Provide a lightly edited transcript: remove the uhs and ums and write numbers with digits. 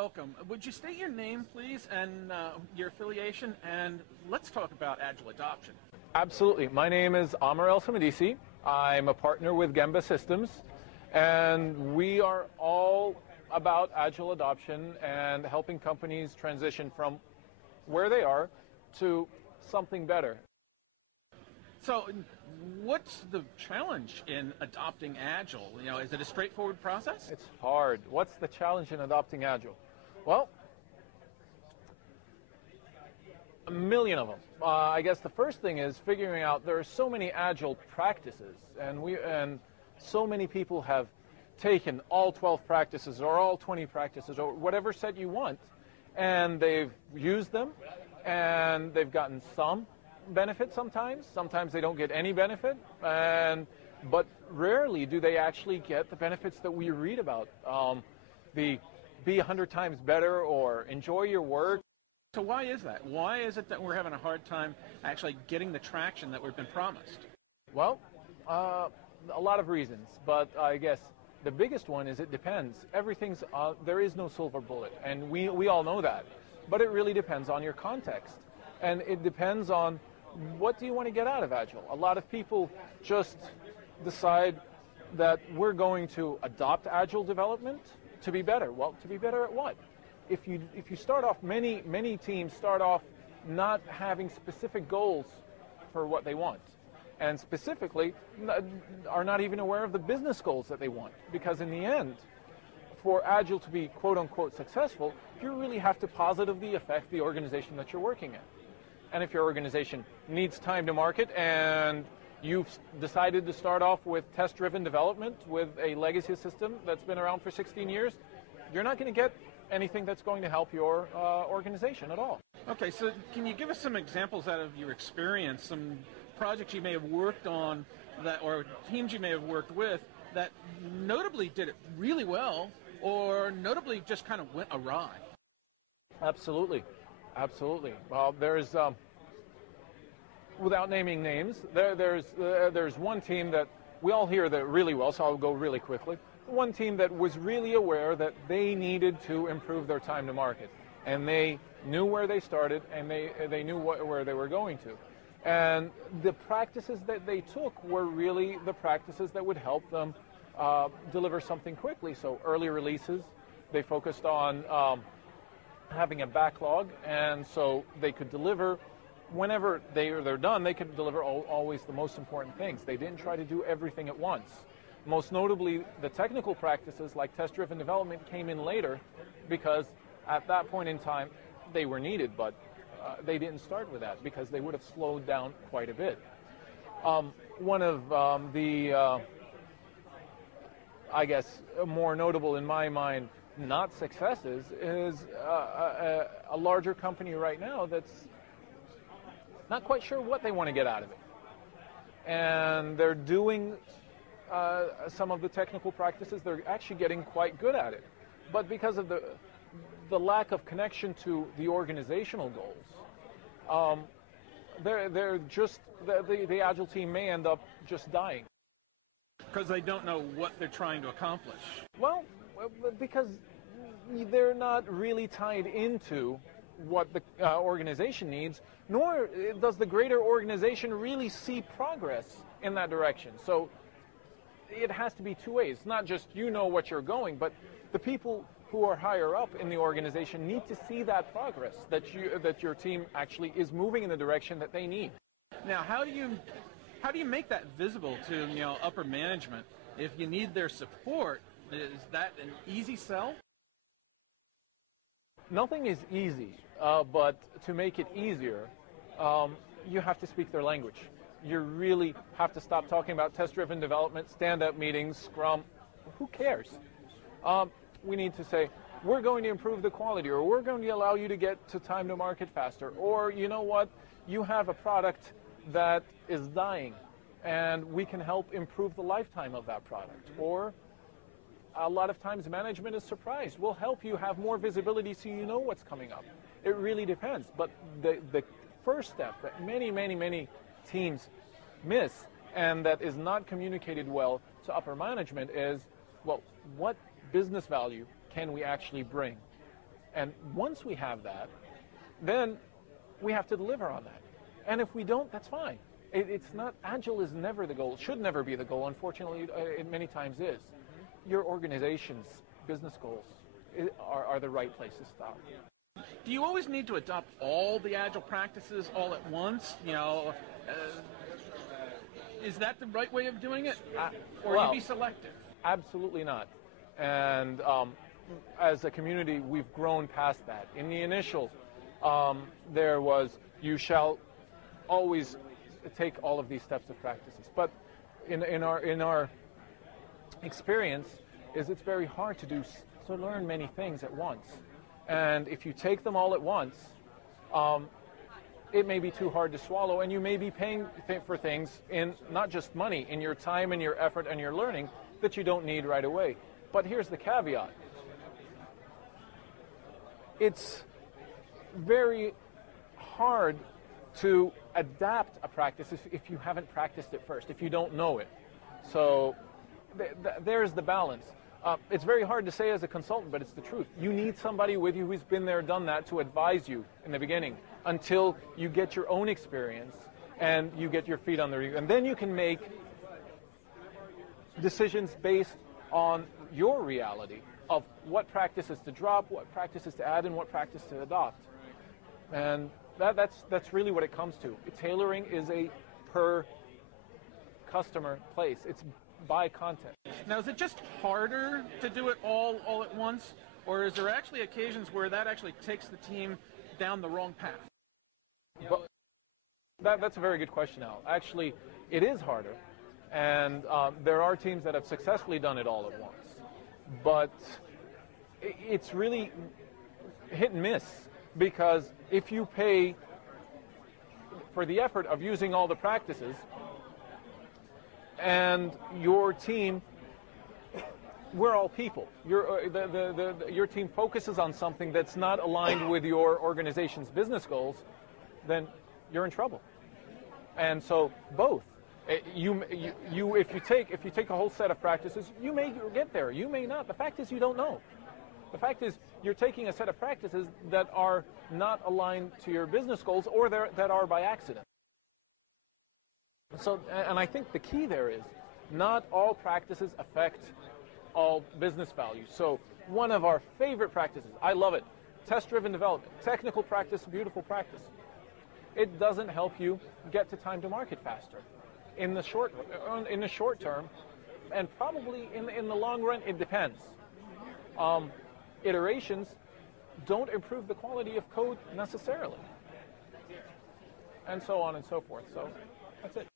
welcome. Would you state your name, please, and your affiliation, and let's talk about Agile adoption. Absolutely. My name is Amr Elssamadisy. I'm a partner with Gemba Systems, and we are all about Agile adoption and helping companies transition from where they are to something better. So, what's the challenge in adopting Agile? Is it a straightforward process? It's hard. What's the challenge in adopting Agile? Well, a million of them. I guess the first thing is figuring out there are so many Agile practices, and so many people have taken all 12 practices or all 20 practices or whatever set you want, and they've used them, and they've gotten some benefit sometimes. Sometimes they don't get any benefit, but rarely do they actually get the benefits that we read about. The be 100 times better or enjoy your work. So why is that? Why is it that we're having a hard time actually getting the traction that we've been promised? Well, a lot of reasons, but I guess the biggest one is it depends. There is no silver bullet, and we all know that, but it really depends on your context, and it depends on what do you want to get out of Agile. A lot of people just decide that we're going to adopt Agile development to be better. Well, to be better at what? If you start off, many teams start off not having specific goals for what they want, and specifically are not even aware of the business goals that they want, because in the end, for Agile to be quote-unquote successful, you really have to positively affect the organization that you're working in. And if your organization needs time to market and you've decided to start off with test-driven development with a legacy system that's been around for 16 years, you're not going to get anything that's going to help your organization at all. Okay, so can you give us some examples out of your experience, some projects you may have worked on or teams you may have worked with that notably did it really well or notably just kind of went awry? Absolutely. Absolutely. Well, there's, without naming names, there's one team that we all hear that really well, so I'll go really quickly. One team that was really aware that they needed to improve their time to market, and they knew where they started, and they knew where they were going to. And the practices that they took were really the practices that would help them deliver something quickly. So early releases, they focused on having a backlog, and so they could deliver whenever they're done. They could deliver always the most important things. They didn't try to do everything at once. Most notably, the technical practices like test-driven development came in later because at that point in time they were needed, but they didn't start with that because they would have slowed down quite a bit. One of I guess, more notable in my mind not successes is a larger company right now that's not quite sure what they want to get out of it. And they're doing some of the technical practices, they're actually getting quite good at it. But because of the lack of connection to the organizational goals, they're just, the Agile team may end up just dying. Because they don't know what they're trying to accomplish. Well, because they're not really tied into what the organization needs, nor does the greater organization really see progress in that direction. So it has to be two ways. Not just you know what you're going, but the people who are higher up in the organization need to see that progress, that your team actually is moving in the direction that they need. Now, how do you make that visible to upper management? If you need their support, is that an easy sell? Nothing is easy, but to make it easier, you have to speak their language. You really have to stop talking about test-driven development, stand-up meetings, Scrum. Who cares? We need to say, we're going to improve the quality, or we're going to allow you to get to time to market faster, or you know what, you have a product that is dying, and we can help improve the lifetime of that product. Or a lot of times management is surprised. We'll help you have more visibility so you know what's coming up. It really depends. But the first step that many teams miss, and that is not communicated well to upper management, is, well, what business value can we actually bring? And once we have that, then we have to deliver on that. And if we don't, that's fine. It's not, Agile is never the goal, should never be the goal. Unfortunately, it many times is. Your organization's business goals are the right place to stop. Do you always need to adopt all the Agile practices all at once? You know, is that the right way of doing it? Or you be selective? Absolutely not. And as a community, we've grown past that. In the initial, there was, you shall always take all of these steps of practices. But in our experience, it's very hard to learn many things at once. And if you take them all at once, it may be too hard to swallow, and you may be paying for things in not just money, in your time and your effort and your learning that you don't need right away. But here's the caveat. It's very hard to adapt a practice if you haven't practiced it first, if you don't know it. So there's the balance. It's very hard to say as a consultant, but it's the truth. You need somebody with you who's been there, done that, to advise you in the beginning until you get your own experience and you get your feet on the review. And then you can make decisions based on your reality of what practices to drop, what practices to add, and what practice to adopt. And that's really what it comes to. Tailoring is a per customer place. It's by content. Now, is it just harder to do it all at once, or is there actually occasions where that actually takes the team down the wrong path? But that's a very good question, Al. Actually, it is harder, and there are teams that have successfully done it all at once. But it's really hit and miss, because if you pay for the effort of using all the practices, and your team, we're all people. Your team focuses on something that's not aligned with your organization's business goals, then you're in trouble. And so both. If you take a whole set of practices, you may get there, you may not. The fact is you don't know. The fact is you're taking a set of practices that are not aligned to your business goals, or that are by accident. So, and I think the key there is not all practices affect all business value. So one of our favorite practices, I love it, test-driven development, technical practice, beautiful practice. It doesn't help you get to time to market faster in the short term, and probably in the long run. It depends. Iterations don't improve the quality of code necessarily, and so on and so forth. So that's it.